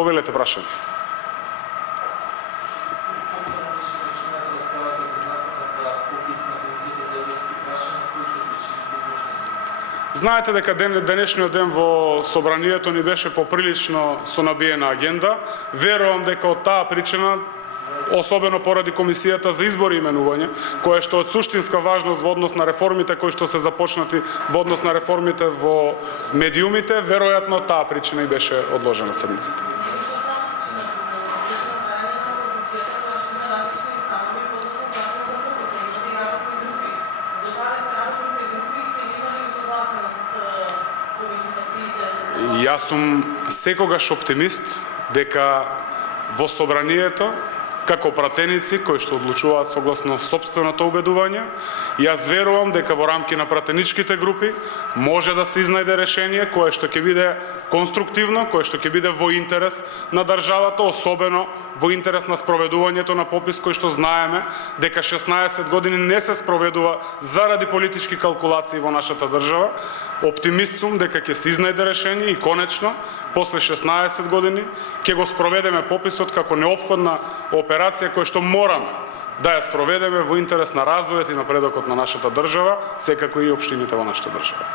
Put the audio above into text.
Повелете прашање. Знаете дека денешниот ден во собранието ни беше поприлично со набиена агенда. Верувам дека од таа причина, особено поради Комисијата за избори и именување, која што од суштинска важност во однос на реформите кои што се започнати во однос на реформите во медиумите, веројатно таа причина и беше одложена седмицата. Јас сум секогаш оптимист дека во собранието, како пратеници кои што одлучуваат согласно сопственото убедување, јас верувам дека во рамки на пратеничките групи може да се изнајде решение кое што ќе биде конструктивно, кое што ќе биде во интерес на државата, особено во интерес на спроведувањето на попис кој што знаеме дека 16 години не се спроведува заради политички калкулации во нашата држава. Оптимист сум дека ќе се изнајде решение и конечно, после 16 години, ќе го спроведеме пописот како неопходна операција која што мораме да ја спроведеме во интерес на развојот и напредокот на нашата држава, секако и општините во нашата држава.